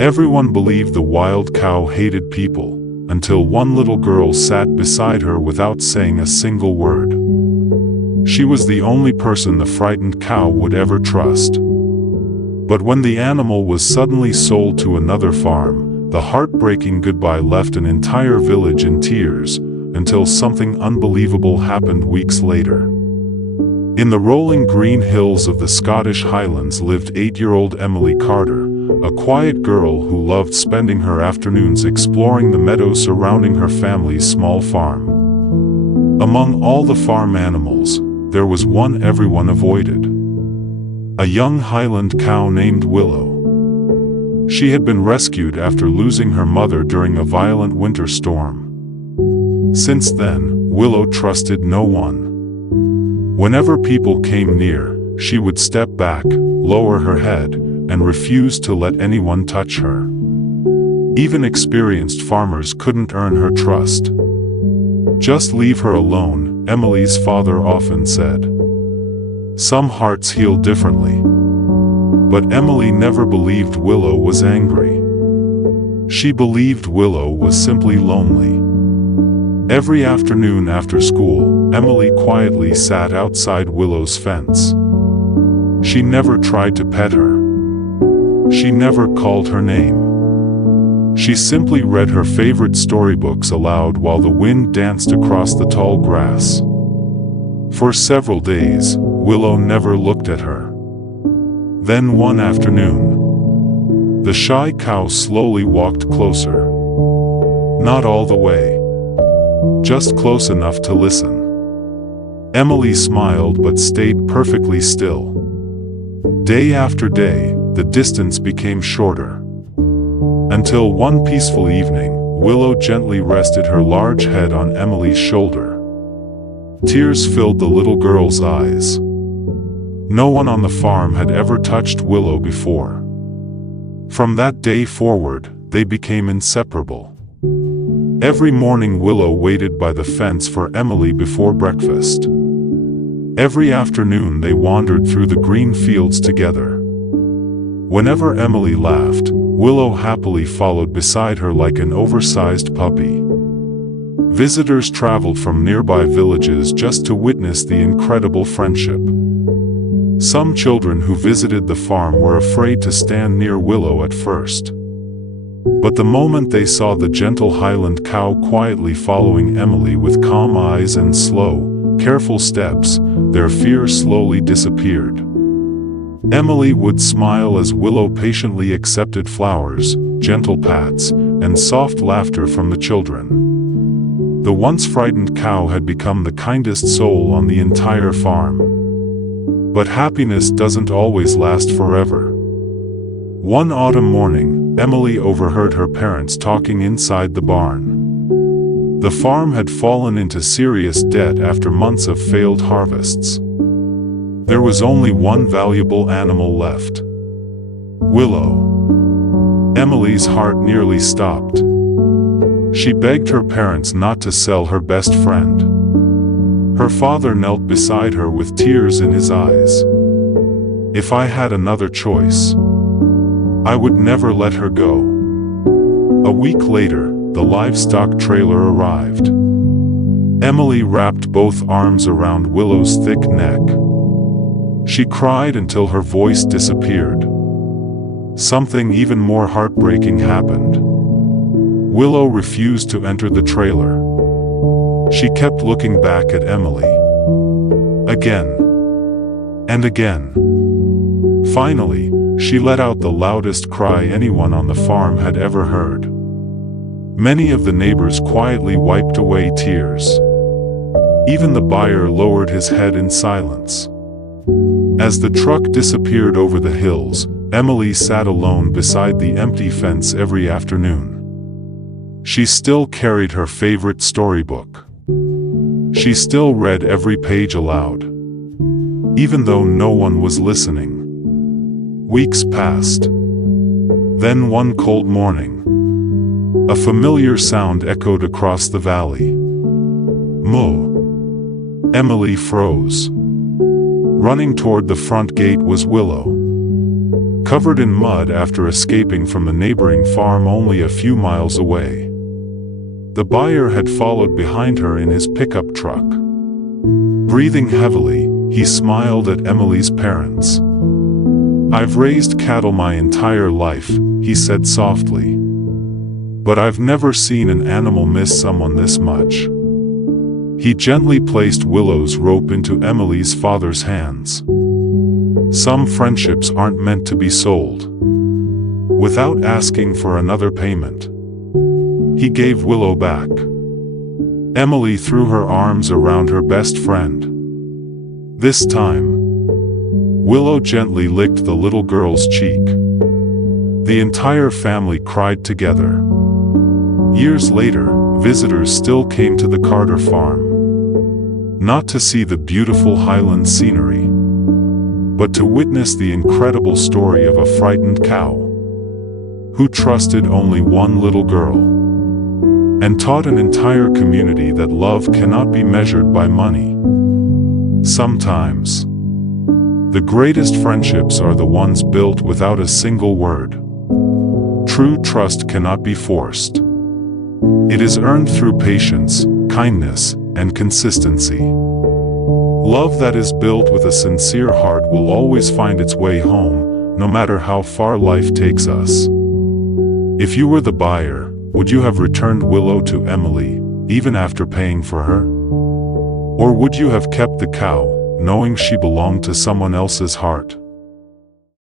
Everyone believed the wild cow hated people, until one little girl sat beside her without saying a single word. She was the only person the frightened cow would ever trust. But when the animal was suddenly sold to another farm, the heartbreaking goodbye left an entire village in tears, until something unbelievable happened weeks later. In the rolling green hills of the Scottish Highlands lived 8-year-old Emily Carter, a quiet girl who loved spending her afternoons exploring the meadows surrounding her family's small farm. Among all the farm animals, there was one everyone avoided: a young Highland cow named Willow. She had been rescued after losing her mother during a violent winter storm. Since then, Willow trusted no one. Whenever people came near, she would step back, lower her head, and refuse to let anyone touch her. Even experienced farmers couldn't earn her trust. "Just leave her alone," Emily's father often said. Some hearts heal differently. But Emily never believed Willow was angry. She believed Willow was simply lonely. Every afternoon after school, Emily quietly sat outside Willow's fence. She never tried to pet her. She never called her name. She simply read her favorite storybooks aloud while the wind danced across the tall grass. For several days, Willow never looked at her. Then one afternoon, the shy cow slowly walked closer. Not all the way. Just close enough to listen. Emily smiled but stayed perfectly still. Day after day, the distance became shorter. Until one peaceful evening, Willow gently rested her large head on Emily's shoulder. Tears filled the little girl's eyes. No one on the farm had ever touched Willow before. From that day forward, they became inseparable. Every morning Willow waited by the fence for Emily before breakfast. Every afternoon they wandered through the green fields together. Whenever Emily laughed, Willow happily followed beside her like an oversized puppy. Visitors traveled from nearby villages just to witness the incredible friendship. Some children who visited the farm were afraid to stand near Willow at first. But the moment they saw the gentle Highland cow quietly following Emily with calm eyes and slow, careful steps, their fear slowly disappeared. Emily would smile as Willow patiently accepted flowers, gentle pats, and soft laughter from the children. The once frightened cow had become the kindest soul on the entire farm. But happiness doesn't always last forever. One autumn morning, Emily overheard her parents talking inside the barn. The farm had fallen into serious debt after months of failed harvests. There was only one valuable animal left: Willow. Emily's heart nearly stopped. She begged her parents not to sell her best friend. Her father knelt beside her with tears in his eyes. "If I had another choice, I would never let her go." A week later, the livestock trailer arrived. Emily wrapped both arms around Willow's thick neck. She cried until her voice disappeared. Something even more heartbreaking happened. Willow refused to enter the trailer. She kept looking back at Emily. Again. And again. Finally, she let out the loudest cry anyone on the farm had ever heard. Many of the neighbors quietly wiped away tears. Even the buyer lowered his head in silence. As the truck disappeared over the hills, Emily sat alone beside the empty fence every afternoon. She still carried her favorite storybook. She still read every page aloud, even though no one was listening. Weeks passed. Then one cold morning, a familiar sound echoed across the valley. Moo. Emily froze. Running toward the front gate was Willow. covered in mud after escaping from the neighboring farm only a few miles away. The buyer had followed behind her in his pickup truck. Breathing heavily, he smiled at Emily's parents. "I've raised cattle my entire life," he said softly. "But I've never seen an animal miss someone this much." He gently placed Willow's rope into Emily's father's hands. Some friendships aren't meant to be sold. Without asking for another payment, he gave Willow back. Emily threw her arms around her best friend. This time, Willow gently licked the little girl's cheek. The entire family cried together. Years later, visitors still came to the Carter farm. Not to see the beautiful Highland scenery, but to witness the incredible story of a frightened cow who trusted only one little girl and taught an entire community that love cannot be measured by money. Sometimes, the greatest friendships are the ones built without a single word. True trust cannot be forced. It is earned through patience, kindness, and consistency. Love that is built with a sincere heart will always find its way home, no matter how far life takes us. If you were the buyer, would you have returned Willow to Emily, even after paying for her? Or would you have kept the cow, knowing she belonged to someone else's heart?